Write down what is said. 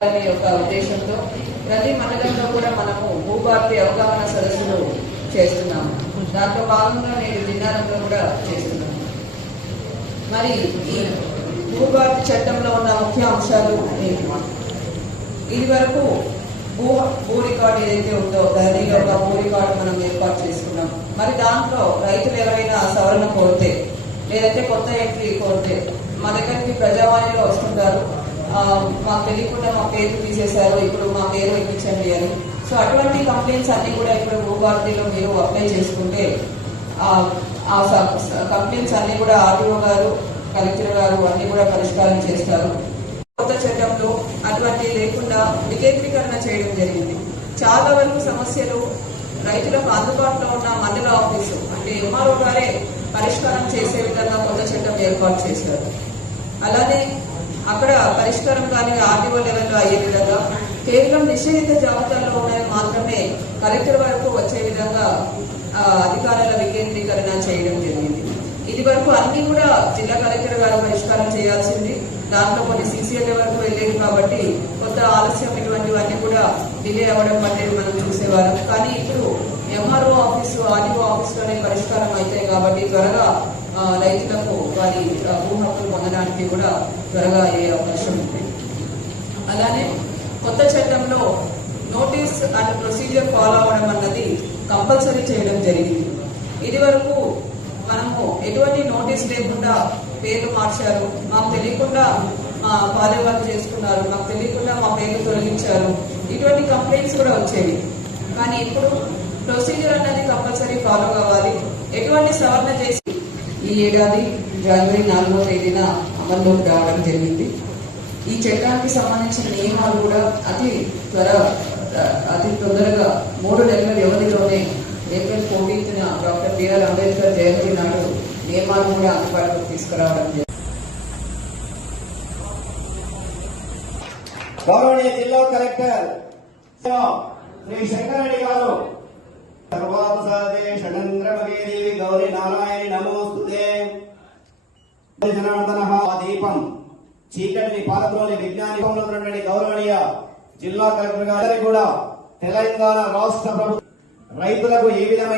అనే యొక్క ఉద్దేశంతో ప్రతి మండలంలో కూడా మనము భూభారతి అవగాహన సదస్సులు చేస్తున్నాము. దాంట్లో భాగంగా నేను జిన్నారంలో కూడా చేస్తున్నాను మరి ఈ భూభారతి చట్టంలో ఉన్న ముఖ్య అంశాలు ఇది వరకు భూ భూ రికార్డు ఏదైతే ఉందో దానిలో ఒక భూ రికార్డు మనం ఏర్పాటు చేసుకున్నాం మరి దాంట్లో రైతులు ఎవరైనా సవరణ కోరితే లేదంటే కొత్త ఎంట్రీ కోరితే మన దగ్గరికి ప్రజావాణిలో వస్తుంటారు. మాకు తెలియకుండా మా పేరు తీసేశారు. ఇప్పుడు మా పేరు ఎక్కించండి అని. సో అటువంటి కంప్లైంట్స్ అన్ని కూడా ఇప్పుడు భూభారతిలో మీరు అప్లై చేసుకుంటే ఆ- కంప్లైంట్స్ అన్ని కూడా ఆర్టీఓ గారు కలెక్టర్ గారు అన్ని కూడా పరిష్కారం చేస్తారు. కొత్త చట్టంలో అటువంటి లేకుండా వికేంద్రీకరణ చేయడం జరిగింది. చాలా వరకు సమస్యలు రైతులకు అందుబాటులో ఉన్న మండల ఆఫీసు అంటే ఎంఆర్ఓ గారే పరిష్కారం చేసే విధంగా కొత్త చట్టం ఏర్పాటు చేశారు. అలానే అక్కడ పరిష్కారం కానీ ఆర్టీఓ లెవెల్లో అయ్యే విధంగా కేవలం నిషేధిత జాబితాలో ఉన్నవి మాత్రమే కలెక్టర్ వరకు వచ్చే విధంగా ఆ, అధికారాల వికేంద్రీకరణ చేయడం జరిగింది. ఇది వరకు అన్ని కూడా జిల్లా కలెక్టర్ గారు పరిష్కారం చేయాల్సింది. దాంట్లో కొన్ని సీసీఎల్ వరకు వెళ్ళేది కాబట్టి కొంత ఆలస్యం ఇటువంటివన్నీ కూడా డిలే అవ్వడం వంటివి మనం చూసేవారు. కానీ ఇప్పుడు ఎంఆర్ఓ ఆఫీసు ఆర్డీఓ ఆఫీసులోనే పరిష్కారం అవుతాయి కాబట్టి త్వరగా ఆ, రైతులకు వారి భూ హక్కులు పొందడానికి కూడా త్వరగా అయ్యే అవకాశం ఉంది. అలానే కొత్త చట్టంలో నోటీస్ అండ్ ప్రొసీజర్ ఫాలో అవ్వడం అన్నది కంపల్సరీ చేయడం జరిగింది. ఇది వరకు మనము ఎటువంటి నోటీస్ లేకుండా పేర్లు మార్చారు మాకు తెలియకుండా మా కార్యవాళ్ళు చేసుకున్నారు మాకు తెలియకుండా మా పేర్లు తొలగించారు ఇటువంటి కంప్లైంట్స్ కూడా వచ్చేవి. కానీ ఇప్పుడు ప్రొసీజర్ అనేది కంపల్సరీ ఫాలో కావాలి. ఎటువంటి సవరణ చేసి ఈ ఏడాది జనవరి నాలుగో తేదీన అమల్లోకి రావడం జరిగింది. ఈ చట్టానికి సంబంధించిన నియమాలు కూడా అతి త్వర అతి తొందరగా మూడు నెలల వ్యవధిలోనే April fourteenth doctor BR Ambedkar జయంతి నాడు నియమాలు కూడా అందుబాటులోకి తీసుకురావడం జరిగింది. గౌరవనీయ జిల్లా కలెక్టర్ శ్రీ శంకరెడ్డి గారు సర్వాపసాదే షడంద్రమగేదేవి గౌరి నారాయణి నమోస్తుతే జనార్దన దీపం చీకటిని పాలకులోని విజ్ఞానికంలో ఉన్నటువంటి గౌరవనీయ జిల్లా కలెక్టర్ గారి కూడా తెలంగాణ రాష్ట్ర ప్రభుత్వం రైతులకు ఏ విధమైన